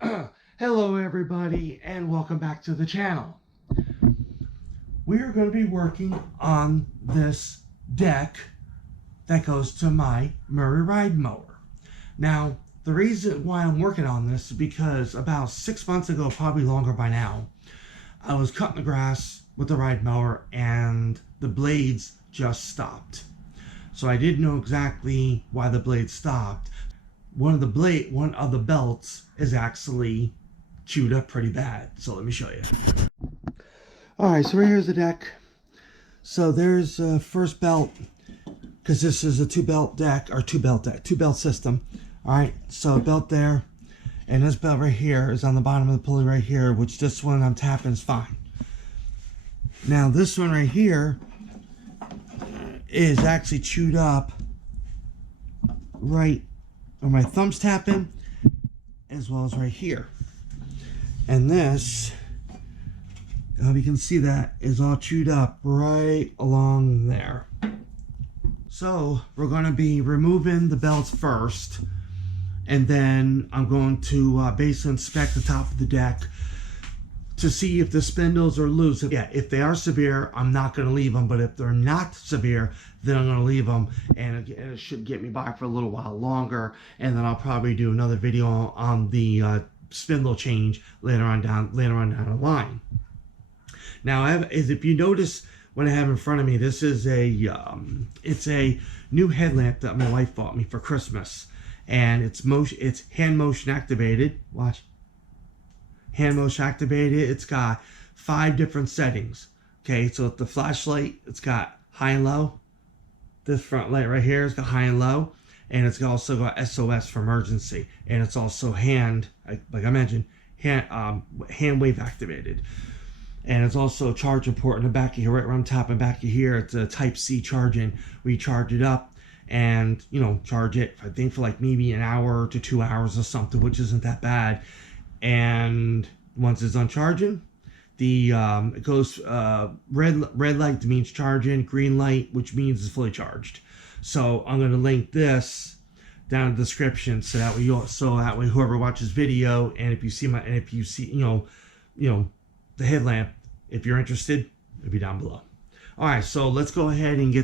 Hello everybody and welcome back to the channel. We are going to be working on this deck that goes to my Mower ride mower. Now the reason why I'm working on this is because about 6 months ago, probably longer by now, I was cutting the grass with the ride mower and the blades just stopped. So I didn't know exactly why the blades stopped. One of the belts is actually chewed up pretty bad. So let me show you. All right, so right here's the deck. So there's first belt, because this is a two belt system. All right, so a belt there, and this belt right here is on the bottom of the pulley right here, which this one I'm tapping is fine. Now this one right here is actually chewed up right where my thumb's tapping, as well as right here. And this, I hope you can see that, is all chewed up right along there. So we're going to be removing the belts first, and then I'm going to basically inspect the top of the deck to see if the spindles are loose. Yeah, if they are severe, I'm not going to leave them, but if they're not severe, then I'm going to leave them, and it should get me by for a little while longer, and then I'll probably do another video on the spindle change later on down the line. Now, if you notice what I have in front of me, this is it's a new headlamp that my wife bought me for Christmas, and it's hand motion activated. Watch. Hand motion activated. It's got 5 different settings. Okay, so the flashlight, it's got high and low. This front light right here has got high and low, and it's also got SOS for emergency, and it's also like I mentioned, hand wave activated. And it's also a charging port in the back of here, right where I'm tapping back of here. It's a Type C charging. We charge it up and, charge it, I think, for like maybe an hour to 2 hours or something, which isn't that bad. And once it's done charging, it goes red light means charging, green light, which means it's fully charged. So I'm going to link this down in the description, so that way whoever watches video, and if you see the headlamp, if you're interested, it'll be down below. All right, so let's go ahead and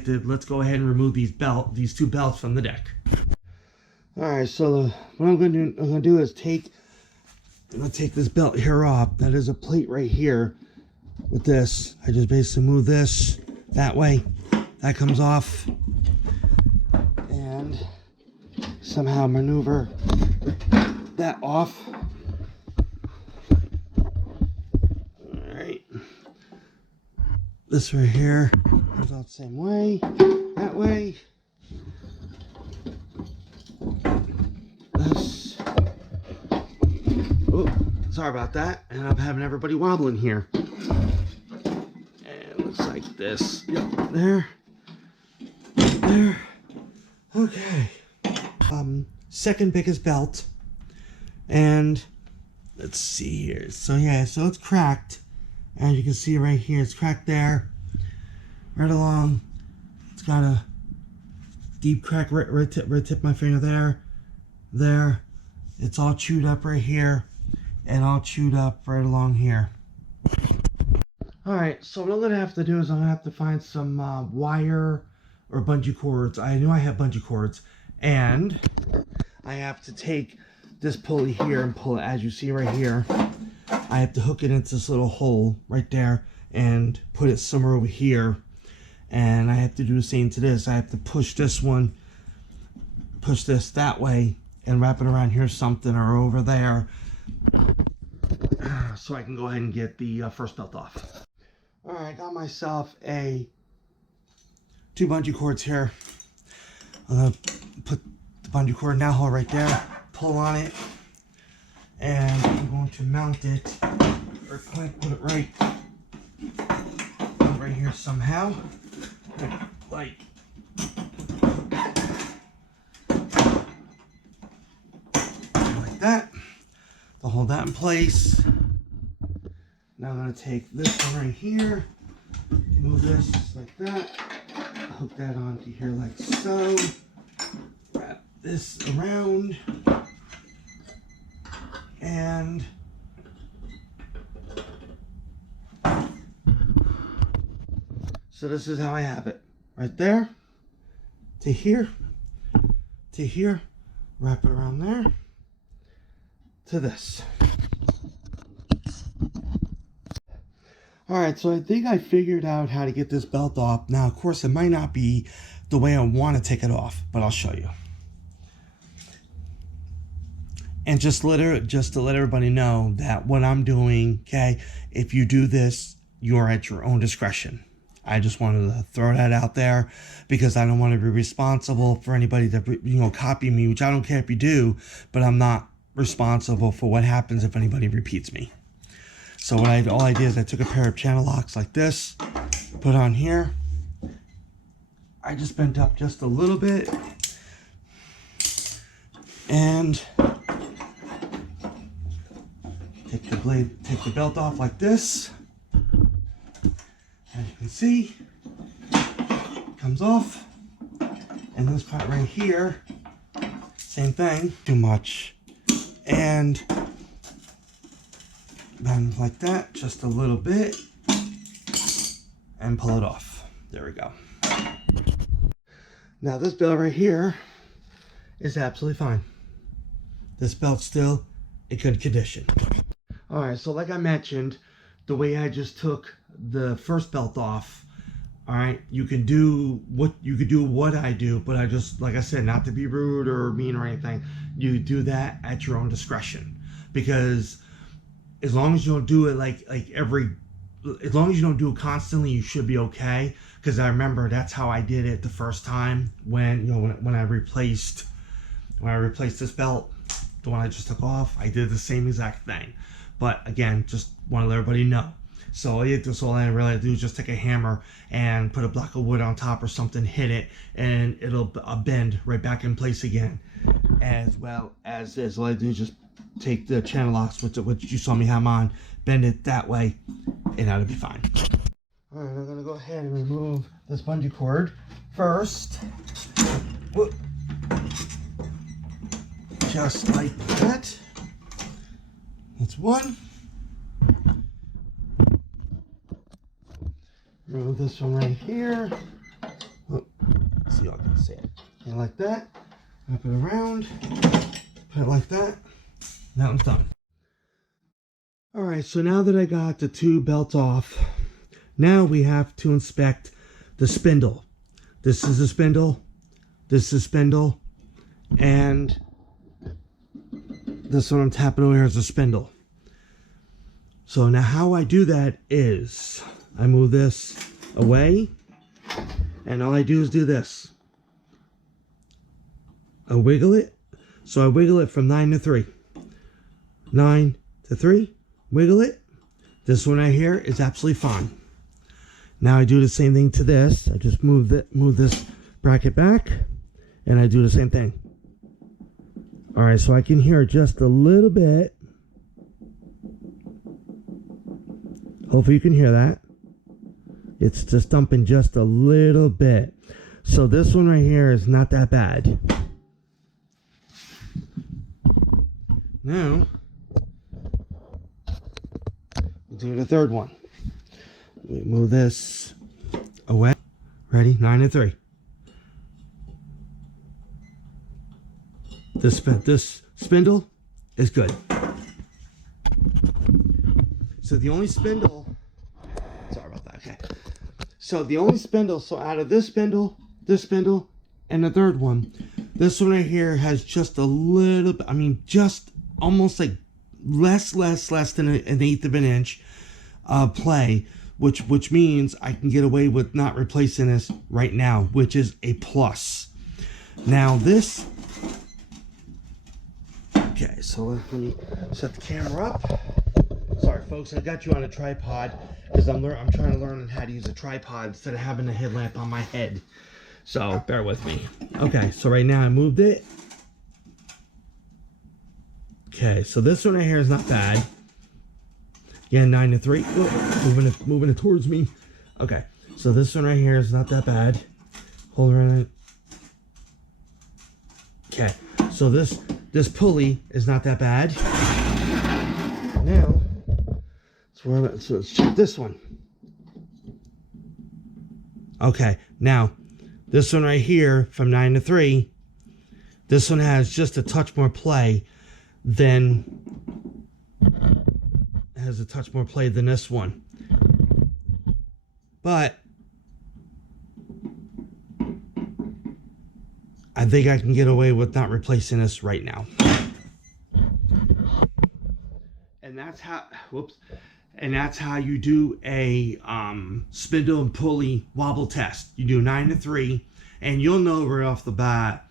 remove these 2 belts from the deck. All right, so what I'm going to do is I'm going to take this belt here off. That is a plate right here with this. I just basically move this that way. That comes off. And somehow maneuver that off. Alright. This right here goes out the same way. That way. This. Oh, sorry about that. And I'm having everybody wobbling here. And it looks like this. Yep, there. There. Okay. Second biggest belt. And let's see here. So yeah, so it's cracked. As you can see right here, it's cracked there. Right along. It's got a deep crack right tip my finger there. There. It's all chewed up right here. And all chewed up right along here. Alright, so what I'm going to have to do is I'm going to have to find some wire or bungee cords. I know I have bungee cords. And I have to take this pulley here and pull it, as you see right here. I have to hook it into this little hole right there and put it somewhere over here. And I have to do the same to this. I have to push this that way and wrap it around here something, or over there, so I can go ahead and get the first belt off. Alright, I got myself 2 bungee cords here. I'm going to put the bungee cord in that hole right there, pull on it, and I'm going to mount it, or put it right here somehow, like that, to hold that in place. Now I'm going to take this one right here, move this like that, hook that onto here like so, wrap this around, And so this is how I have it. Right there to here, wrap it around there, to this. Alright, so I think I figured out how to get this belt off. Now, of course, it might not be the way I want to take it off, but I'll show you. And just to let everybody know that what I'm doing, okay, if you do this, you're at your own discretion. I just wanted to throw that out there because I don't want to be responsible for anybody that, you know, copy me, which I don't care if you do, but I'm not responsible for what happens if anybody repeats me. So all I did is I took a pair of channel locks like this, put on here. I just bent up just a little bit and take the belt off like this. As you can see, comes off. And this part right here, same thing, too much. And then like that, just a little bit, and pull it off. There we go. Now this belt right here is absolutely fine. This belt's still in good condition. All right, so like I mentioned, the way I just took the first belt off, all right, you could do what I do, but I just, like I said, not to be rude or mean or anything, you do that at your own discretion, because as long as you don't do it as long as you don't do it constantly, you should be okay. Because I remember that's how I did it the first time when, you know, when I replaced this belt, the one I just took off, I did the same exact thing. But again, just want to let everybody know. So all I really had to do is just take a hammer and put a block of wood on top or something, hit it, and it'll bend right back in place again. As well as this, all I do is just take the channel locks, which you saw me have on, bend it that way, and that'll be fine. All right, I'm gonna go ahead and remove this bungee cord first. Whoop. Just like that. That's one. Remove this one right here. Oh, let's see if I can see it. And like that. Wrap it around. Put it like that. Now I'm done. Alright, so now that I got the two belts off, now we have to inspect the spindle. This is the spindle. This is spindle. And this one I'm tapping over here is a spindle. So now how I do that is I move this away, and all I do is do this. I wiggle it. So I wiggle it from 9 to 3. 9 to 3. Wiggle it. This one right here is absolutely fine. Now I do the same thing to this. I just move this bracket back, and I do the same thing. All right, so I can hear just a little bit. Hopefully you can hear that. It's just dumping just a little bit. So this one right here is not that bad. Now, we'll do the third one. We move this away. Ready? 9 and 3. This spindle is good. So the only spindle, sorry about that, okay. So the only spindle, so out of this spindle, and the third one, this one right here has just a little bit, I mean, just almost like less than an eighth of an inch play, which means I can get away with not replacing this right now, which is a plus. Now this, okay, so let me set the camera up. Sorry folks, I got you on a tripod because I'm trying to learn how to use a tripod instead of having a headlamp on my head. So bear with me. Okay, so right now I moved it. Okay, so this one right here is not bad. Again, 9 to 3. Whoa, moving it towards me. Okay, so this one right here is not that bad. Hold around it. Okay, so this pulley is not that bad. Now, so let's check this one. Okay, now, this one right here from 9 to 3, this one has just a touch more play than this one. But I think I can get away with not replacing this right now. And that's how you do a spindle and pulley wobble test. You do 9 to 3, and you'll know right off the bat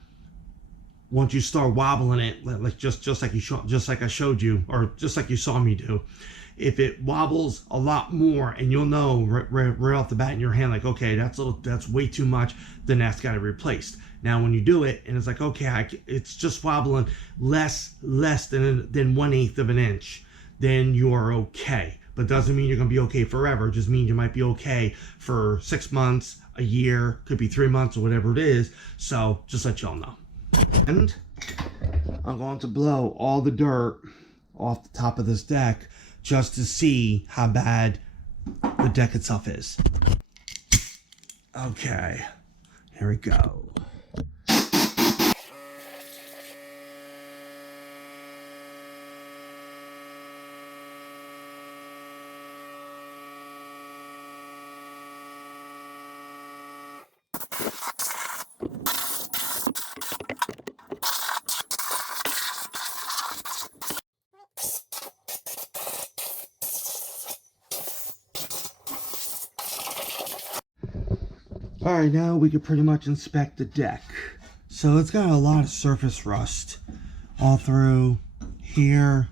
once you start wobbling it, like just like I showed you, or just like you saw me do. If it wobbles a lot more, and you'll know right off the bat in your hand, like, okay, that's way too much, then that's got to be replaced. Now, when you do it, and it's like, okay, it's just wobbling less than 1/8 of an inch, then you are okay. But doesn't mean you're going to be okay forever. It just means you might be okay for 6 months, a year, could be 3 months, or whatever it is. So just let y'all know. And I'm going to blow all the dirt off the top of this deck just to see how bad the deck itself is. Okay, here we go. Alright, now we can pretty much inspect the deck. So it's got a lot of surface rust all through here.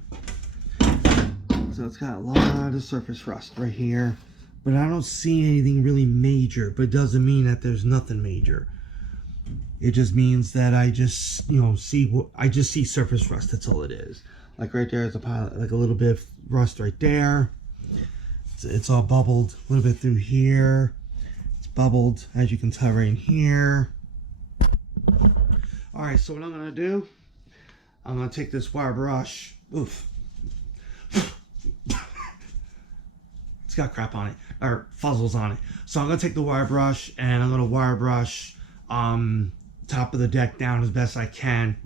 So it's got a lot of surface rust right here. But I don't see anything really major, but it doesn't mean that there's nothing major. It just means that I just, see surface rust. That's all it is. Like right there is a pile, like a little bit of rust right there. It's all bubbled a little bit through here. Bubbled, as you can tell right in here. Alright, so what I'm going to do, I'm going to take this wire brush. Oof. It's got crap on it, or fuzzles on it. So I'm going to take the wire brush, and I'm going to wire brush top of the deck down as best I can.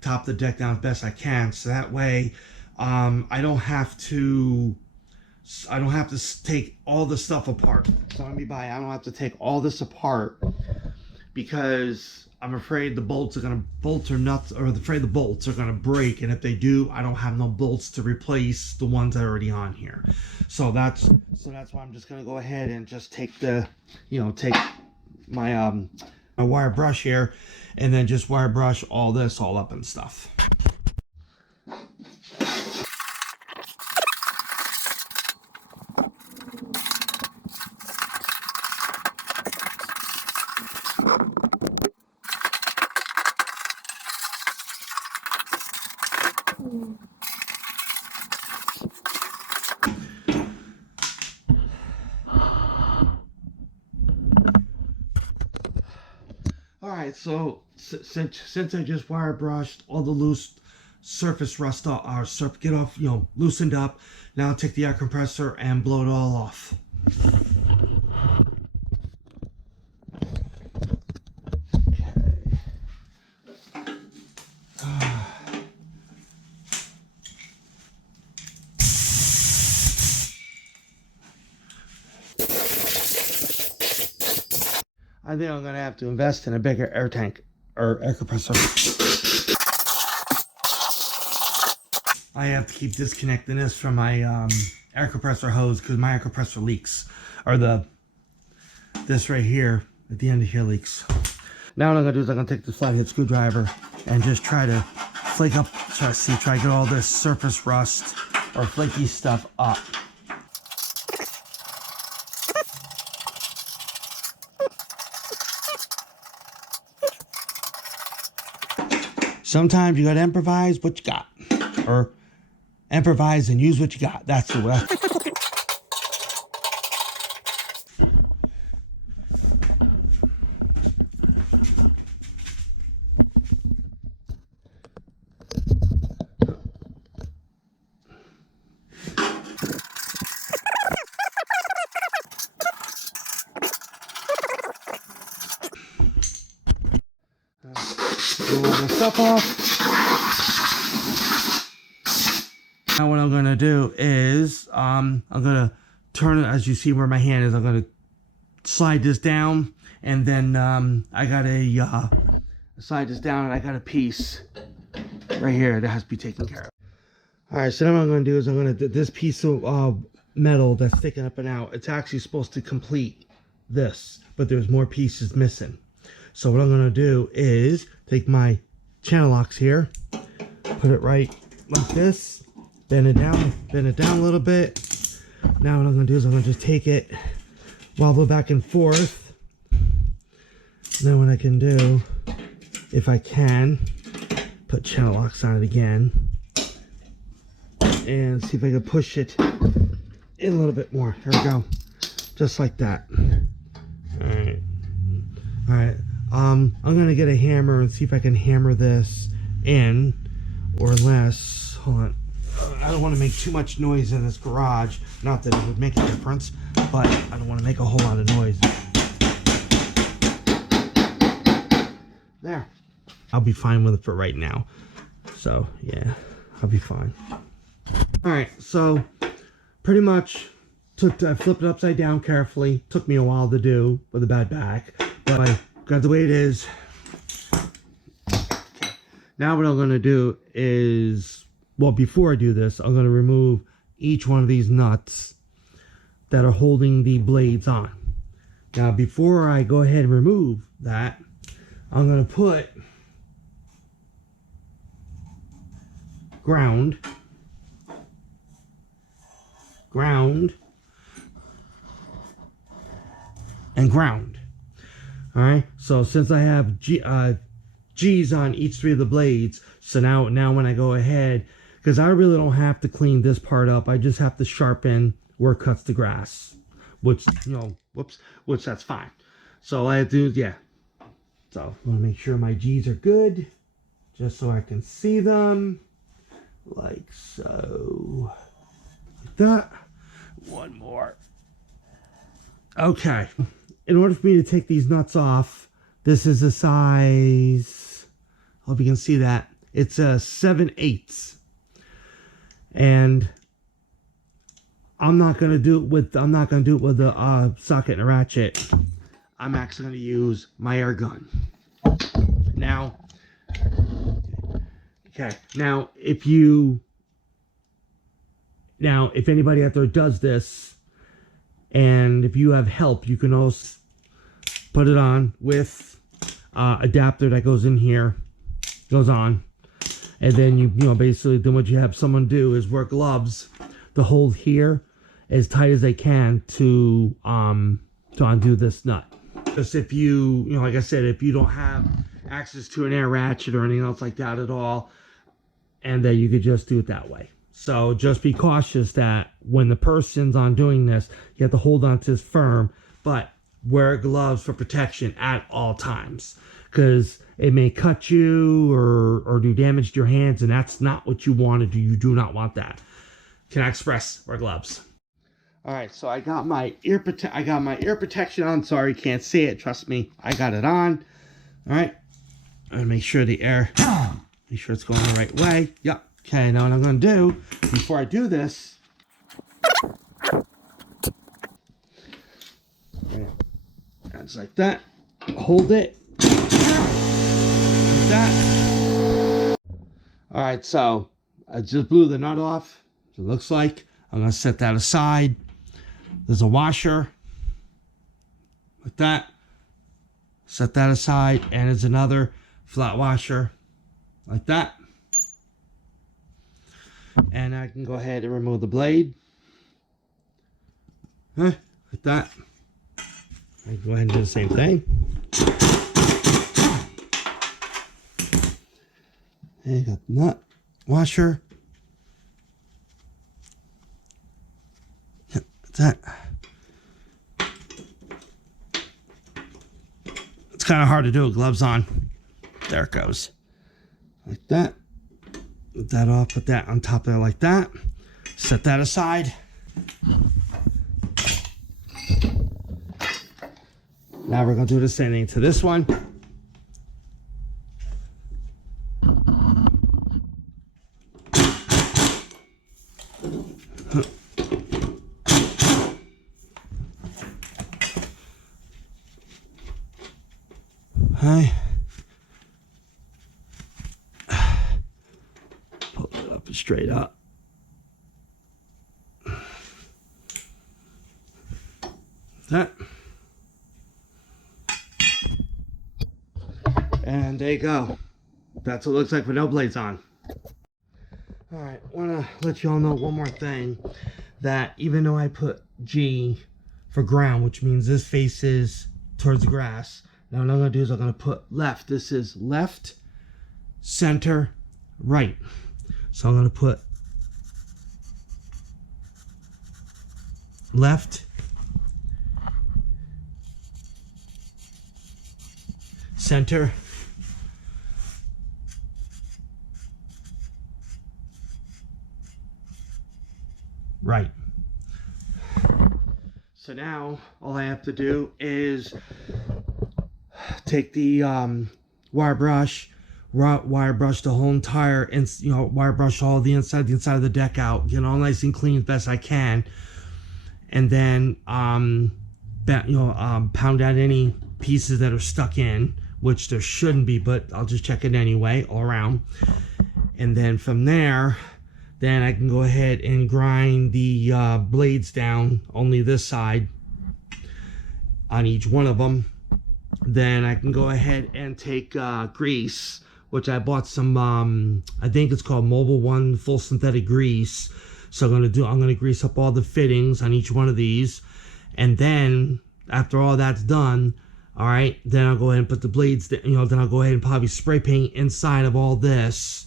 Top of the deck down as best I can. So that way, I don't have to take all the stuff apart. So I don't have to take all this apart because I'm afraid the bolts are gonna break, and if they do, I don't have no bolts to replace the ones that are already on here. So that's why I'm just gonna go ahead and just take take my my wire brush here, and then just wire brush all up and stuff. Alright, so since I just wire brushed all the loose surface rust loosened up, now I'll take the air compressor and blow it all off. I think I'm going to have to invest in a bigger air tank or air compressor. I have to keep disconnecting this from my air compressor hose because my air compressor leaks. Or this right here at the end of here leaks. Now what I'm going to do is I'm going to take the flathead screwdriver and just try to try to get all this surface rust or flaky stuff up. Sometimes you gotta improvise what you got, or improvise and use what you got. That's the way. all this stuff off. Now what I'm going to do is I'm going to turn it, as you see where my hand is, I'm going to slide this down, and then I got a slide this down, and I got a piece right here that has to be taken care of. All right, so now what I'm going to do is I'm going to, this piece of metal that's sticking up and out, it's actually supposed to complete this, but there's more pieces missing. So what I'm going to do is take my channel locks here, put it right like this, bend it down a little bit. Now what I'm going to do is I'm going to just take it, wobble back and forth. Now what I can do, if I can, put channel locks on it again and see if I can push it in a little bit more. There we go, just like that. All right. I'm gonna get a hammer and see if I can hammer this in, or less. Hold on. I don't want to make too much noise in this garage. Not that it would make a difference, but I don't want to make a whole lot of noise. There. I'll be fine with it for right now. So yeah, I'll be fine. All right. So pretty much I flipped it upside down carefully. Took me a while to do with a bad back, but I got the way it is. Now what I'm going to do is, well, before I do this, I'm going to remove each one of these nuts that are holding the blades on. Now before I go ahead and remove that, I'm going to put ground, and ground. All right, so since I have G's on each three of the blades, so now when I go ahead, because I really don't have to clean this part up, I just have to sharpen where it cuts the grass, which, you know, which that's fine. So all I have to do, yeah. So I want to make sure my G's are good, just so I can see them, like so, like that. One more. Okay. In order for me to take these nuts off, this is a size, I hope you can see that, it's a 7/8, and I'm not going to do it with the socket and a ratchet. I'm actually going to use my air gun. Now, okay, now if anybody out there does this, and if you have help, you can also put it on with adapter that goes in here, goes on, and then you know basically then what you have someone do is wear gloves to hold here as tight as they can to undo this nut. Just if you know, like I said, if you don't have access to an air ratchet or anything else like that at all, and then you could just do it that way. So just be cautious that when the person's on doing this, you have to hold on to this firm, but wear gloves for protection at all times, because it may cut you or do damage to your hands, and that's not what you want to do. You do not want that. Cannot Express, wear gloves. All right, so I got my ear protection on. Sorry, you can't see it. Trust me, I got it on. All right, and make sure the air, make sure it's going the right way. Yep. Okay, now what I'm going to do, before I do this, it's like that, hold it, like that. All right, so I just blew the nut off, it looks like. I'm going to set that aside. There's a washer, like that. Set that aside, and there's another flat washer, like that. And I can go ahead and remove the blade. Like that. I can go ahead and do the same thing. And you got the nut washer. Yep, that's that. It's kind of hard to do with gloves on. There it goes. Like that. Put that off, put that on top of it like that. Set that aside. Now we're going to do the same thing to this one. Hi. Pull it up and straight up. That. And there you go. That's what it looks like with no blades on. Alright, I want to let you all know one more thing. That even though I put G for ground, which means this faces towards the grass, now what I'm going to do is I'm going to put left. This is left, center, right. So I'm going to put left, center, right. So now all I have to do is take the wire brush the whole entire, and wire brush all the inside of the deck out, get it all nice and clean as best I can, and then pound out any pieces that are stuck in, which there shouldn't be, but I'll just check it anyway all around. And then from there, then I can go ahead and grind the blades down, only this side on each one of them. Then I can go ahead and take grease, which I bought some, I think it's called Mower 1 full synthetic grease. So I'm gonna grease up all the fittings on each one of these, and then after all that's done, all right, then I'll go ahead and put the blades, then I'll go ahead and probably spray paint inside of all this,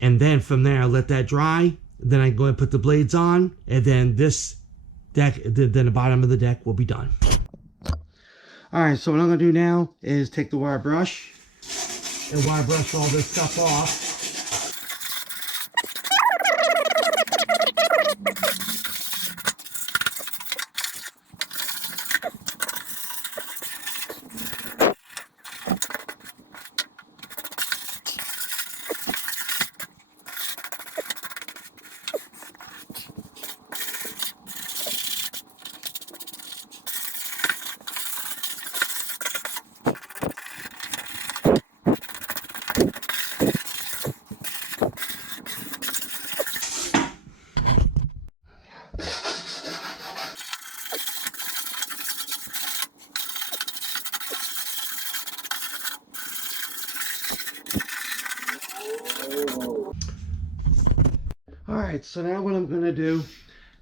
and then from there I'll let that dry. Then I go ahead and put the blades on, and then this deck, then the bottom of the deck will be done. All right, so what I'm gonna do now is take the wire brush and wire brush all this stuff off. Alright, so now what I'm going to do,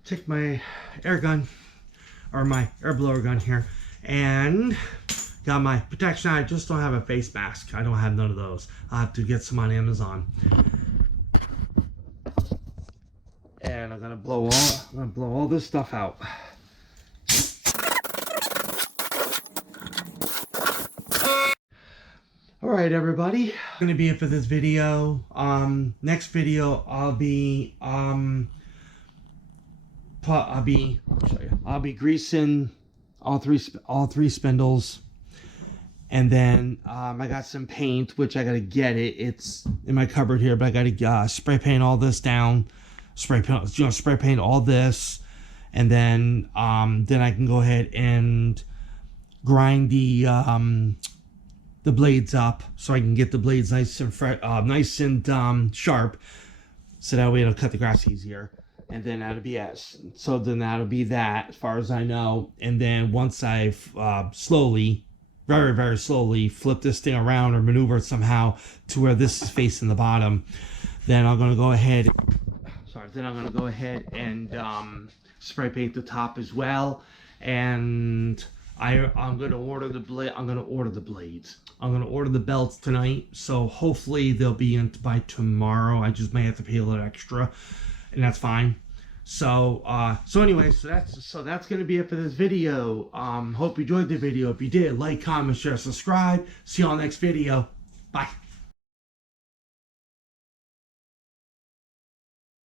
take my air gun, or my air blower gun here, and got my protection. I just don't have a face mask. I don't have none of those. I'll have to get some on Amazon. And I'm going to blow all this stuff out. Alright everybody, going to be it for this video. Next video I'll be greasing all three spindles, and then I got some paint, which I gotta get it. It's in my cupboard here, but I gotta spray paint all this down, spray paint all this, and then I can go ahead and grind the blades up, so I can get the blades nice and sharp, so that way it'll cut the grass easier. And then that'll be it. So then that'll be that, as far as I know. And then once I've slowly, very, very slowly flip this thing around or maneuver it somehow to where this is facing the bottom, then I'm gonna go ahead. And spray paint the top as well. And I'm gonna order the blades. I'm gonna order the belts tonight, so hopefully they'll be in by tomorrow. I just may have to pay a little extra, and that's fine. So anyway, so that's gonna be it for this video. Hope you enjoyed the video. If you did, like, comment, share, subscribe. See you all next video. Bye.